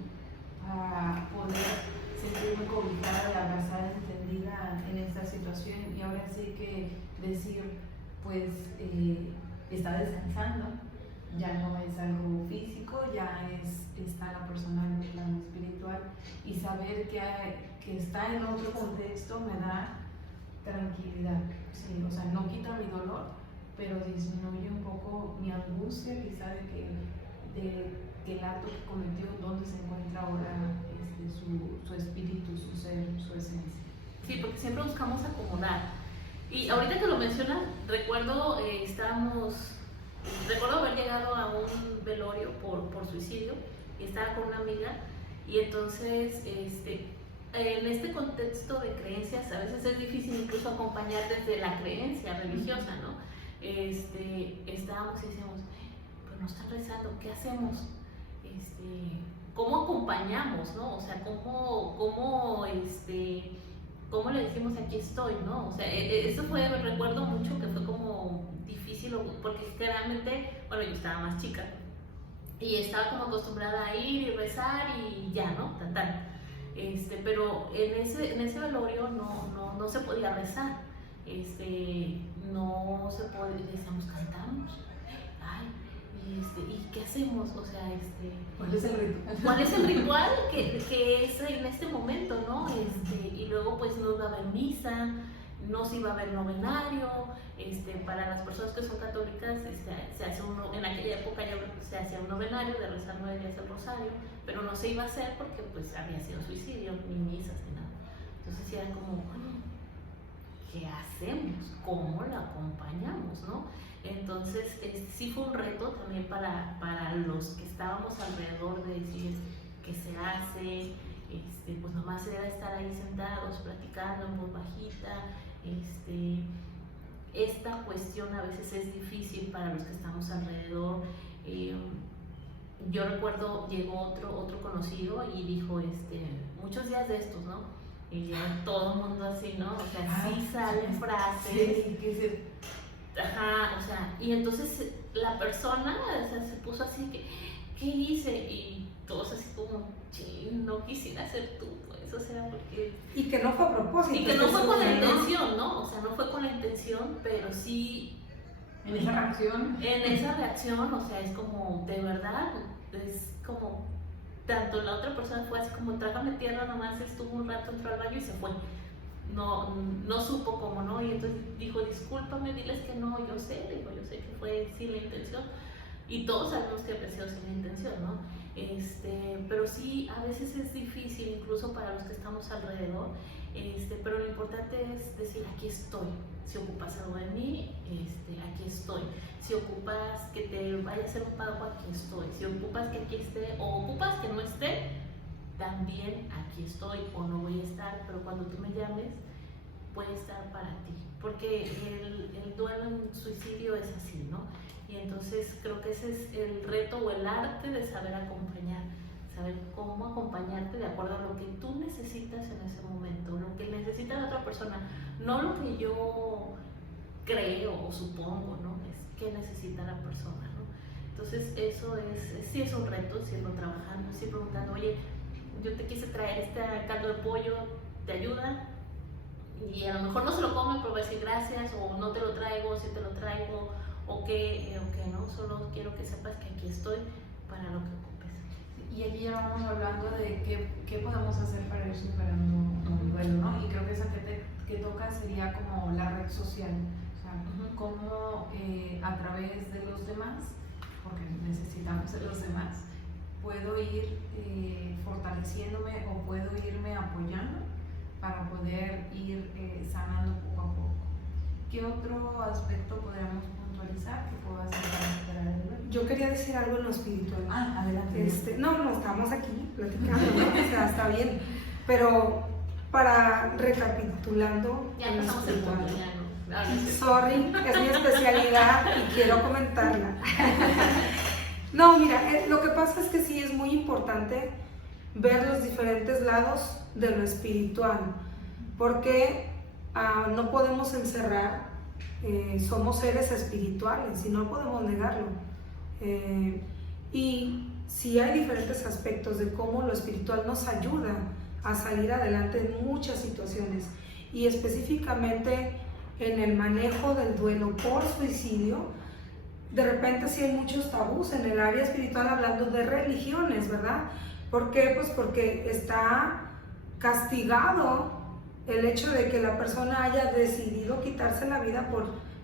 para poder sentirme cobijada y abrazada, entendida en esta situación, y ahora sí que decir, pues está descansando, ya no es algo físico, ya está la persona en el plano espiritual, y saber que está en otro contexto me da tranquilidad, sí, o sea, no quita mi dolor, pero disminuye un poco mi angustia quizá de que el acto que cometió, dónde se encuentra ahora su espíritu, su ser, su esencia. Sí, porque siempre buscamos acomodar. Y ahorita que lo mencionas, recuerdo haber llegado a un velorio por suicidio y estaba con una amiga, y entonces en este contexto de creencias a veces es difícil incluso acompañar desde la creencia religiosa, ¿no? Estábamos y decíamos, pues no están rezando, ¿qué hacemos? ¿Cómo acompañamos, no? O sea, ¿cómo le decimos aquí estoy, no? O sea, eso recuerdo mucho que fue como difícil, porque realmente, bueno, yo estaba más chica y estaba como acostumbrada a ir y rezar y ya, ¿no? Pero en ese velorio no se podía rezar, no se podía, decíamos, cantamos, ay, ¿y qué hacemos? O sea, ¿Cuál es el ritual? ¿Cuál es el ritual que es en este momento, no? Y luego pues no iba a haber misa, no se iba a haber novenario, para las personas que son católicas, se hace en aquella época ya se hacía un novenario de rezar 9 días el rosario, pero no se iba a hacer porque pues había sido suicidio, ni misas, ni nada. Entonces era como, ¿qué hacemos? ¿Cómo la acompañamos, no? Entonces sí fue un reto también para los que estábamos alrededor de decir qué se hace, pues nomás era estar ahí sentados platicando en voz bajita. Esta cuestión a veces es difícil para los que estamos alrededor. Yo recuerdo, llegó otro conocido y dijo, muchos días de estos, ¿no? Y llega todo el mundo así, ¿no? O sea, sí salen frases. Sí, ajá, o sea, y entonces la persona, o sea, se puso así que, ¿qué hice? Y todos así como, no quisiera ser tú, pues, o sea, porque... Y que no fue a propósito. Y que no fue con la intención, ¿no? O sea, no fue con la intención, pero sí... En esa reacción. En esa reacción, o sea, es como, de verdad, es como... Tanto la otra persona fue así como, trágame tierra, nomás estuvo un rato, entró al baño y se fue. No supo cómo, ¿no? Y entonces dijo, discúlpame, diles que no, yo sé que fue sin la intención, y todos sabemos que había sido sin la intención, ¿no? Pero sí, a veces es difícil, incluso para los que estamos alrededor, pero lo importante es decir, aquí estoy, si ocupas algo de mí, aquí estoy, si ocupas que te vaya a hacer un pago, aquí estoy, si ocupas que aquí esté, o ocupas que no esté, dame también aquí estoy o no voy a estar, pero cuando tú me llames, puede estar para ti. Porque el duelo en suicidio es así, ¿no? Y entonces creo que ese es el reto o el arte de saber acompañar, saber cómo acompañarte de acuerdo a lo que tú necesitas en ese momento, lo que necesita la otra persona, no lo que yo creo o supongo, ¿no? Es qué necesita la persona, ¿no? Entonces eso sí es un reto, sí irlo trabajando, sí preguntando, oye, yo te quise traer este caldo de pollo, ¿te ayuda? Y a lo mejor no se lo come, pero va a decir gracias, o no te lo traigo, si te lo traigo, o que no, solo quiero que sepas que aquí estoy para lo que ocupes. Y aquí ya vamos hablando de qué podemos hacer para ir superando un duelo, ¿no? Y creo que esa que toca sería como la red social, o sea, cómo a través de los demás, porque necesitamos de los demás, puedo ir fortaleciéndome o puedo irme apoyando para poder ir sanando poco a poco. ¿Qué otro aspecto podríamos puntualizar que puedo hacer para superar el duelo? Yo quería decir algo en lo espiritual. Adelante. No, estamos aquí platicando, ¿no? O sea, está bien. Pero para recapitulando. Ya pasamos el punto, ya no. Sorry, es mi especialidad y quiero comentarla. No, mira, lo que pasa es que sí es muy importante ver los diferentes lados de lo espiritual, porque no podemos encerrar, somos seres espirituales y no podemos negarlo. Y sí hay diferentes aspectos de cómo lo espiritual nos ayuda a salir adelante en muchas situaciones, y específicamente en el manejo del duelo por suicidio. De repente sí hay muchos tabús en el área espiritual hablando de religiones, ¿verdad? ¿Por qué? Pues porque está castigado el hecho de que la persona haya decidido quitarse la vida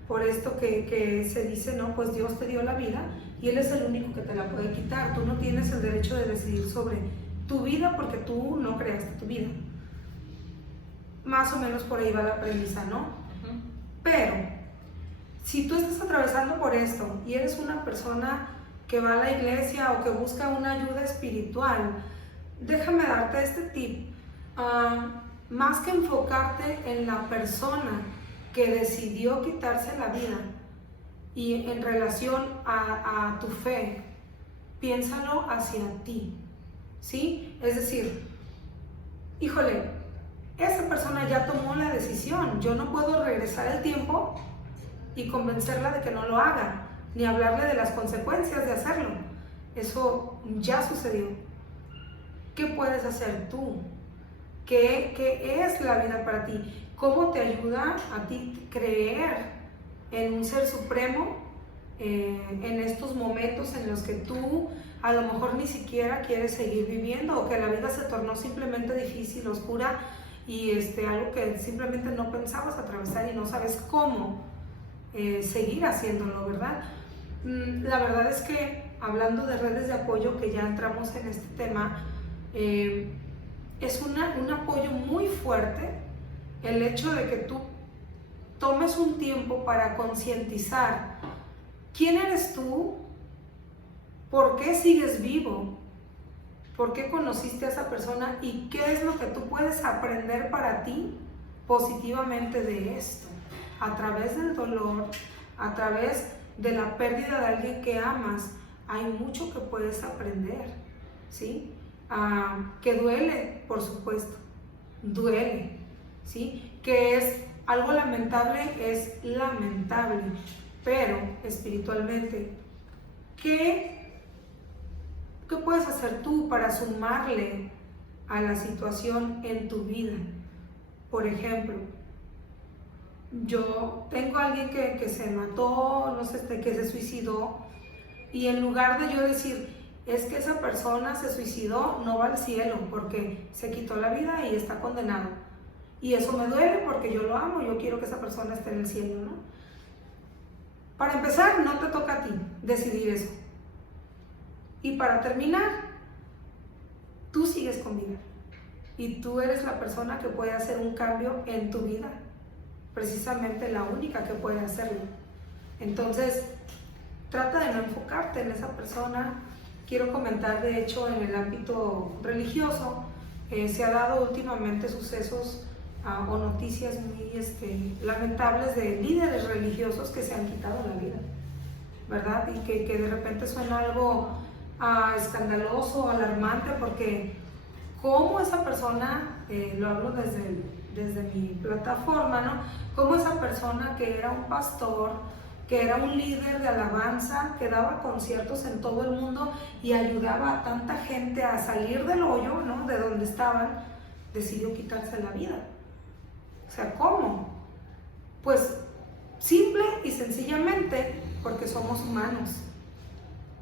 por esto que se dice, no, pues Dios te dio la vida y Él es el único que te la puede quitar. Tú no tienes el derecho de decidir sobre tu vida porque tú no creaste tu vida. Más o menos por ahí va la premisa, ¿no? Pero si tú estás atravesando por esto y eres una persona que va a la iglesia o que busca una ayuda espiritual, déjame darte este tip. Más que enfocarte en la persona que decidió quitarse la vida y en relación a tu fe, piénsalo hacia ti, ¿sí? Es decir, híjole, esa persona ya tomó la decisión, yo no puedo regresar el tiempo y convencerla de que no lo haga, ni hablarle de las consecuencias de hacerlo. Eso ya sucedió. ¿Qué puedes hacer tú? ¿Qué es la vida para ti? ¿Cómo te ayuda a ti creer en un ser supremo en estos momentos en los que tú a lo mejor ni siquiera quieres seguir viviendo, o que la vida se tornó simplemente difícil, oscura, y algo que simplemente no pensabas atravesar y no sabes cómo seguir haciéndolo, ¿verdad? La verdad es que hablando de redes de apoyo, que ya entramos en este tema, es un apoyo muy fuerte el hecho de que tú tomes un tiempo para concientizar quién eres tú, por qué sigues vivo, por qué conociste a esa persona y qué es lo que tú puedes aprender para ti positivamente de esto, a través del dolor, a través de la pérdida de alguien que amas. Hay mucho que puedes aprender, ¿sí? Que duele, por supuesto, duele, ¿sí? Que es algo lamentable, es lamentable, pero espiritualmente, ¿qué puedes hacer tú para sumarle a la situación en tu vida? Por ejemplo, yo tengo a alguien que se mató, no sé, que se suicidó, y en lugar de yo decir, es que esa persona se suicidó, no va al cielo porque se quitó la vida y está condenado, y eso me duele porque yo lo amo, yo quiero que esa persona esté en el cielo, ¿no? Para empezar, no te toca a ti decidir eso. Y para terminar, tú sigues con vida y tú eres la persona que puede hacer un cambio en tu vida, precisamente la única que puede hacerlo. Entonces, trata de no enfocarte en esa persona. Quiero comentar, de hecho, en el ámbito religioso, Se ha dado últimamente sucesos o noticias muy lamentables de líderes religiosos que se han quitado la vida, ¿verdad? Y que de repente suena algo escandaloso, alarmante, porque cómo esa persona, lo hablo desde mi plataforma, ¿no? Cómo esa persona que era un pastor, que era un líder de alabanza, que daba conciertos en todo el mundo y ayudaba a tanta gente a salir del hoyo, ¿no?, de donde estaban, decidió quitarse la vida. O sea, ¿cómo? Pues simple y sencillamente porque somos humanos,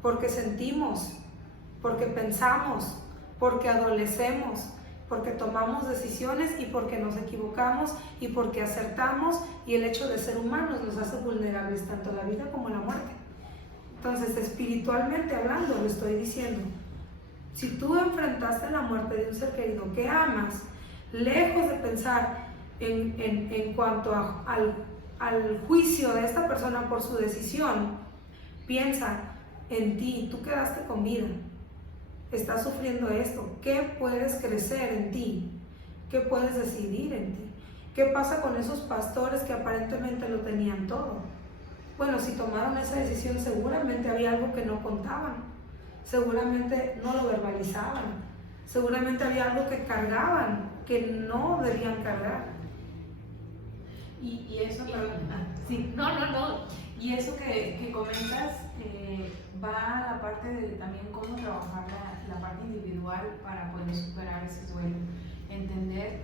porque sentimos, porque pensamos, porque adolecemos, porque tomamos decisiones y porque nos equivocamos y porque acertamos, y el hecho de ser humanos nos hace vulnerables tanto a la vida como a la muerte. Entonces, espiritualmente hablando, lo estoy diciendo, si tú enfrentaste la muerte de un ser querido que amas, lejos de pensar en cuanto al juicio de esta persona por su decisión, piensa en ti. Tú quedaste con vida, estás sufriendo esto, ¿qué puedes crecer en ti? ¿Qué puedes decidir en ti? ¿Qué pasa con esos pastores que aparentemente lo tenían todo? Bueno, si tomaron esa decisión, seguramente había algo que no contaban, seguramente no lo verbalizaban, seguramente había algo que cargaban que no debían cargar. Y eso, sí. No. Y eso que comentas va a la parte de también cómo trabajar la parte individual para poder superar ese duelo. Entender,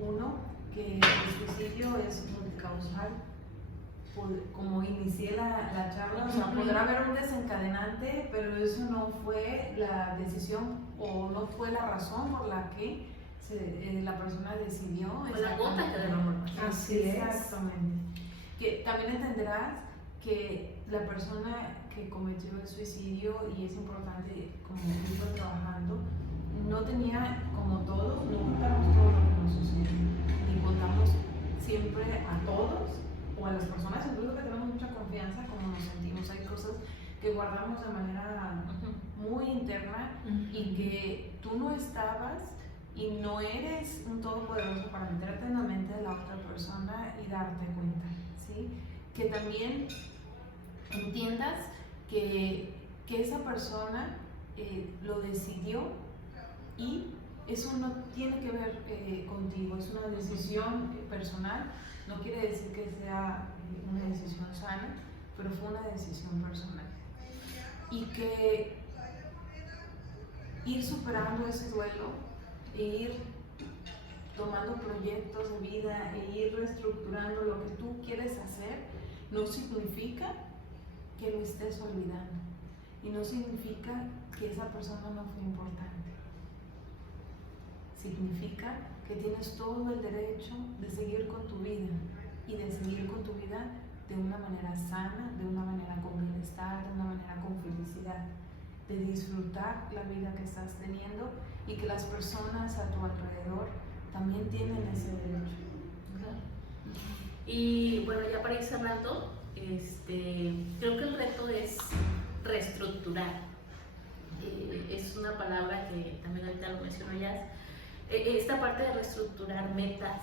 uno, que el suicidio es multicausal. Como inicié la charla, o sea, podrá haber un desencadenante, pero eso no fue la decisión o no fue la razón por la que la persona decidió. Fue la gota que derramó. Así es. Exactamente. Que también entenderás que la persona que cometió el suicidio, y es importante como equipo trabajando, no tenía, como todos, no contamos todo lo que nos sucede, ni contamos siempre a todos o a las personas incluso que tenemos mucha confianza como nos sentimos. Hay cosas que guardamos de manera muy interna y que tú no estabas y no eres un todopoderoso para meterte en la mente de la otra persona y darte cuenta, ¿sí? Que también entiendas que esa persona lo decidió, y eso no tiene que ver contigo, es una decisión personal. No quiere decir que sea una decisión sana, pero fue una decisión personal. Y que ir superando ese duelo, e ir tomando proyectos de vida, e ir reestructurando lo que tú quieres hacer, no significa que lo estés olvidando. Y no significa que esa persona no fue importante. Significa que tienes todo el derecho de seguir con tu vida, y de seguir con tu vida de una manera sana, de una manera con bienestar, de una manera con felicidad, de disfrutar la vida que estás teniendo, y que las personas a tu alrededor también tienen ese derecho. Y bueno, ya para ir cerrando, creo que el reto es reestructurar. Es una palabra que también ahorita lo mencionó ya. Esta parte de reestructurar metas,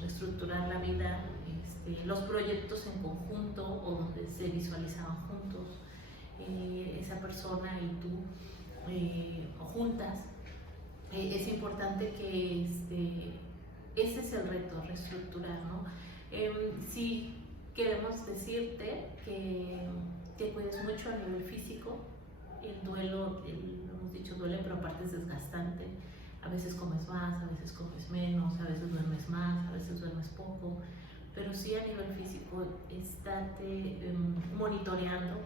reestructurar la vida, los proyectos en conjunto o donde se visualizaban juntos, esa persona y tú juntas. Es importante que ese es el reto, reestructurar, ¿no? Sí queremos decirte que cuides mucho a nivel físico. El duelo, lo hemos dicho, duele, pero aparte es desgastante. A veces comes más, a veces comes menos, a veces duermes más, a veces duermes poco, pero sí a nivel físico, estate monitoreando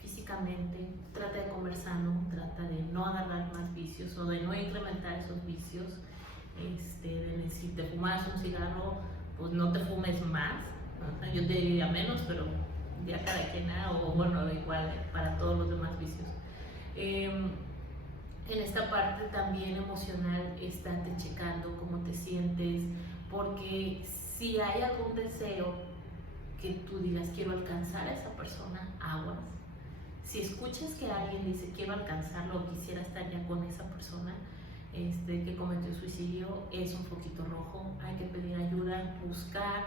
físicamente, trata de comer sano, trata de no agarrar más vicios o de no incrementar esos vicios, si te fumas un cigarro, pues no te fumes más, ¿no? Yo te diría menos, pero ya cada quien, o bueno, igual para todos los demás vicios. En esta parte también emocional, estate checando cómo te sientes, porque si hay algún deseo que tú digas quiero alcanzar a esa persona, aguas. Si escuchas que alguien dice quiero alcanzarlo o quisiera estar ya con esa persona, que cometió suicidio, es un foquito rojo. Hay que pedir ayuda, buscar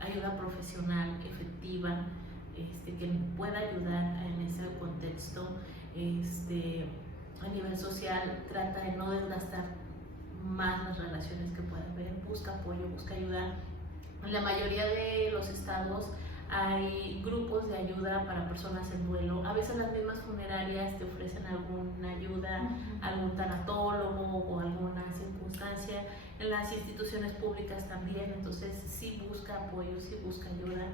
ayuda profesional efectiva, que pueda ayudar en ese contexto. A nivel social, trata de no desgastar más las relaciones que pueda haber, busca apoyo, busca ayuda. En la mayoría de los estados hay grupos de ayuda para personas en duelo. A veces las mismas funerarias te ofrecen alguna ayuda, algún tanatólogo o alguna circunstancia. En las instituciones públicas también, entonces sí busca apoyo, sí busca ayuda.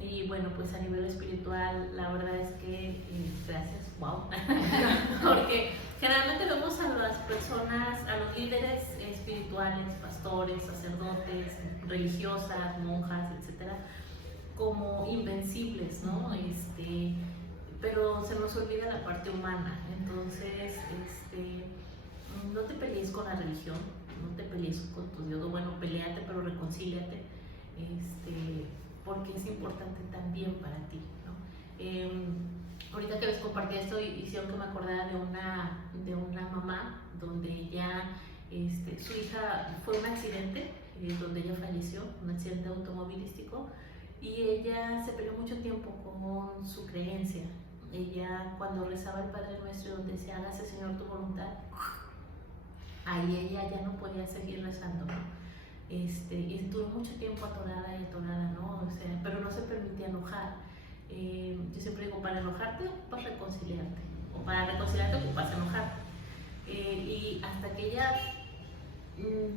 Y bueno, pues a nivel espiritual, la verdad es que, gracias, wow, porque generalmente vemos a las personas, a los líderes espirituales, pastores, sacerdotes, religiosas, monjas, etcétera, como invencibles, ¿no? Pero se nos olvida la parte humana. Entonces, no te pelees con la religión, no te pelees con tu Dios, bueno, peleate, pero reconcíliate, porque es importante también para ti, ¿no? Ahorita que les compartí esto, hicieron que me acordara de una mamá donde ella, su hija fue un accidente, donde ella falleció, un accidente automovilístico, y ella se peleó mucho tiempo con su creencia. Ella, cuando rezaba el Padre Nuestro, donde decía, hágase Señor tu voluntad, ahí ella ya no podía seguir rezando, ¿no? Y estuvo mucho tiempo atorada, ¿no? O sea, pero no se permitía enojar. Yo siempre digo, para enojarte ocupas reconciliarte, o para reconciliarte ocupas enojarte. Y hasta que ella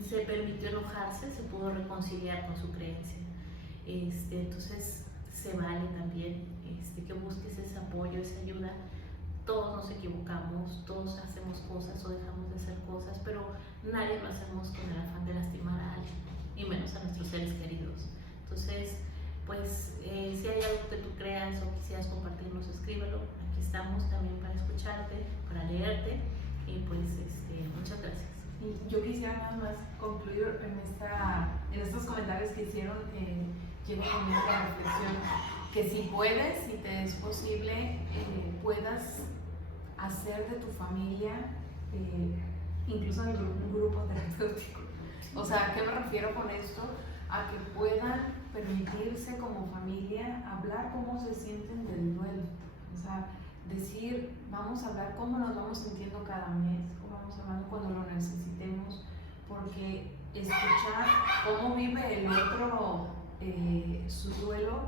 se permitió enojarse, se pudo reconciliar con su creencia. Entonces se vale también que busques ese apoyo, esa ayuda. Todos nos equivocamos, todos hacemos cosas o dejamos de hacer cosas, pero nadie lo hacemos con el afán de lastimar a alguien, y menos a nuestros seres queridos. Entonces, pues, si hay algo que tú creas o quisieras compartirnos, escríbelo. Aquí estamos también para escucharte, para leerte, y pues, muchas gracias. Y yo quisiera nada más concluir en estos comentarios que hicieron, quiero poner la reflexión, que si puedes, si te es posible, puedas hacer de tu familia incluso un grupo terapéutico. O sea, ¿a qué me refiero con esto? A que puedan permitirse como familia hablar cómo se sienten del duelo. O sea, decir, vamos a hablar cómo nos vamos sintiendo cada mes, cómo vamos hablando cuando lo necesitemos, porque escuchar cómo vive el otro su duelo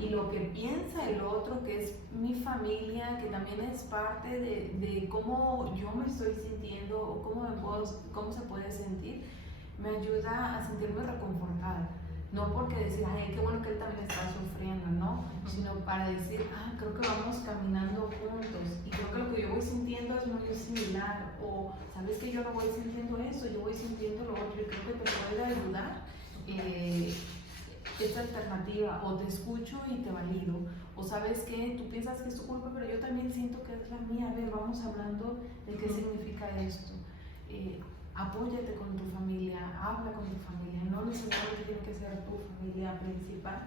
y lo que piensa el otro, que es mi familia, que también es parte de cómo yo me estoy sintiendo o cómo se puede sentir, me ayuda a sentirme reconfortada. No porque decir, ay, qué bueno que él también está sufriendo, ¿no? Sino para decir, creo que vamos caminando juntos y creo que lo que yo voy sintiendo es muy similar, o sabes que yo no voy sintiendo eso, yo voy sintiendo lo otro, y creo que te puede ayudar esta alternativa, o te escucho y te valido, o sabes que tú piensas que es tu culpa, pero yo también siento que es la mía. A ver, vamos hablando de qué significa esto. Apóyate con tu familia, habla con tu familia, no necesariamente tiene que ser tu familia principal,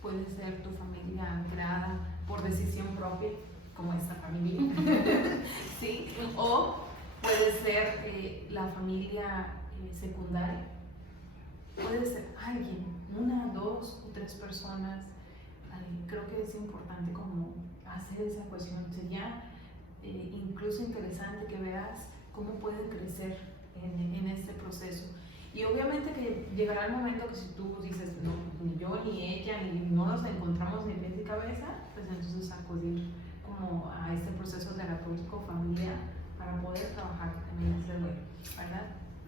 puede ser tu familia creada por decisión propia, como esta familia, ¿sí? O puede ser la familia secundaria, puede ser alguien, 1, 2 o 3 personas. Creo que es importante como hacer esa cuestión. Sería incluso interesante que veas cómo pueden crecer en este proceso. Y obviamente que llegará el momento que si tú dices, no, ni yo ni ella, ni no nos encontramos ni pies ni cabeza, pues entonces acudir como a este proceso terapéutico familiar para poder trabajar también ese duelo, ¿verdad?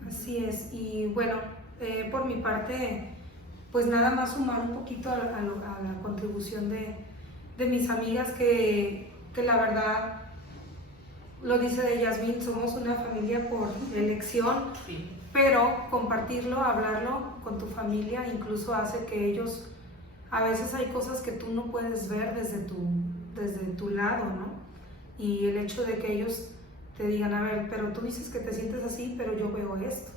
Así es. Y bueno, por mi parte, pues nada más sumar un poquito a la contribución de mis amigas, que la verdad, lo dice de Yasmín, somos una familia por elección, Sí. Pero compartirlo, hablarlo con tu familia incluso hace que ellos, a veces hay cosas que tú no puedes ver desde tu lado, ¿no? Y el hecho de que ellos te digan, a ver, pero tú dices que te sientes así, pero yo veo esto.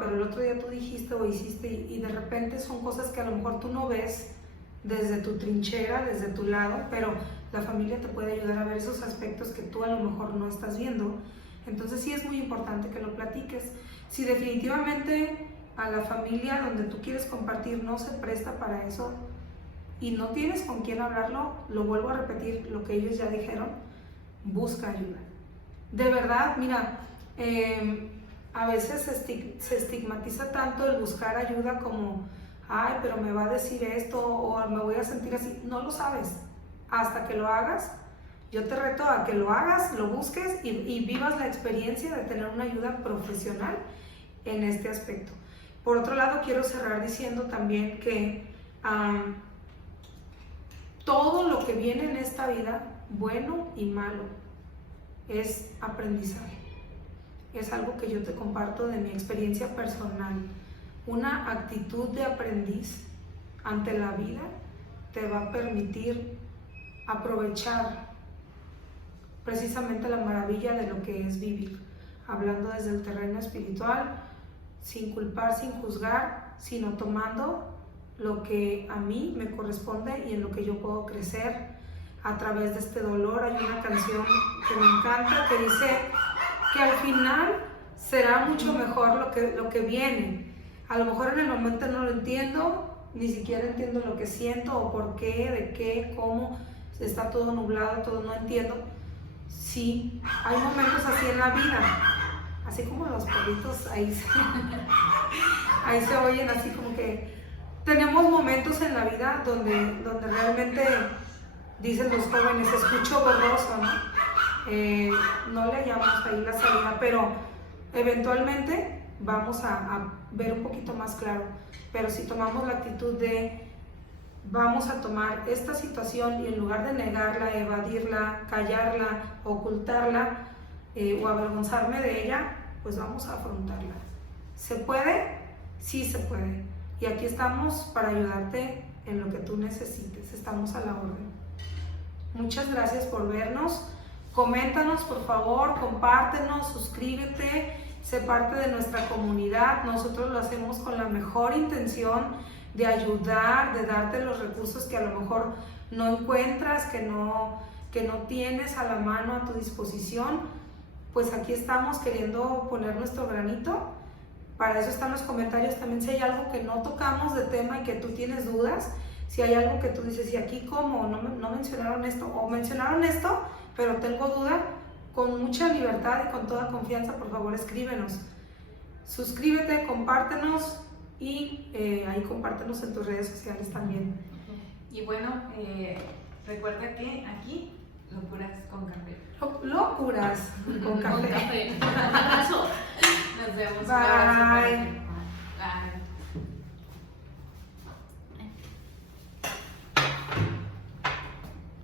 Pero el otro día tú dijiste o hiciste, y de repente son cosas que a lo mejor tú no ves desde tu trinchera, desde tu lado, pero la familia te puede ayudar a ver esos aspectos que tú a lo mejor no estás viendo. Entonces sí es muy importante que lo platiques. Si definitivamente a la familia donde tú quieres compartir no se presta para eso y no tienes con quién hablarlo, lo vuelvo a repetir, lo que ellos ya dijeron, busca ayuda. De verdad, mira, a veces se estigmatiza tanto el buscar ayuda como, ay, pero me va a decir esto o me voy a sentir así. No lo sabes hasta que lo hagas. Yo te reto a que lo hagas, lo busques y vivas la experiencia de tener una ayuda profesional en este aspecto. Por otro lado, quiero cerrar diciendo también que todo lo que viene en esta vida, bueno y malo, es aprendizaje. Es algo que yo te comparto de mi experiencia personal. Una actitud de aprendiz ante la vida te va a permitir aprovechar precisamente la maravilla de lo que es vivir, hablando desde el terreno espiritual, sin culpar, sin juzgar, sino tomando lo que a mí me corresponde y en lo que yo puedo crecer a través de este dolor. Hay una canción que me encanta que dice que al final será mucho mejor lo que viene. A lo mejor en el momento no lo entiendo, ni siquiera entiendo lo que siento o por qué, de qué, cómo, está todo nublado, todo no entiendo. Sí, hay momentos así en la vida, así como los perritos ahí se oyen así como que tenemos momentos en la vida donde realmente dicen los jóvenes, escucho borroso, ¿no? No le hallamos ahí la salida, pero eventualmente vamos a ver un poquito más claro. Pero si tomamos la actitud de vamos a tomar esta situación y en lugar de negarla, evadirla, callarla, ocultarla o avergonzarme de ella, pues vamos a afrontarla. ¿Se puede? Sí se puede. Y aquí estamos para ayudarte en lo que tú necesites. Estamos a la orden. Muchas gracias por vernos. Coméntanos, por favor, compártenos, suscríbete, sé parte de nuestra comunidad. Nosotros lo hacemos con la mejor intención de ayudar, de darte los recursos que a lo mejor no encuentras, que no tienes a la mano, a tu disposición. Pues aquí estamos queriendo poner nuestro granito. Para eso están los comentarios también. Si hay algo que no tocamos de tema y que tú tienes dudas, si hay algo que tú dices, y aquí cómo, no mencionaron esto, o mencionaron esto, pero tengo duda, con mucha libertad y con toda confianza, por favor escríbenos. Suscríbete, compártenos y ahí compártenos en tus redes sociales también. Y bueno, recuerda que aquí, locuras con café. Locuras con café. Con café. Un abrazo. Nos vemos. Bye.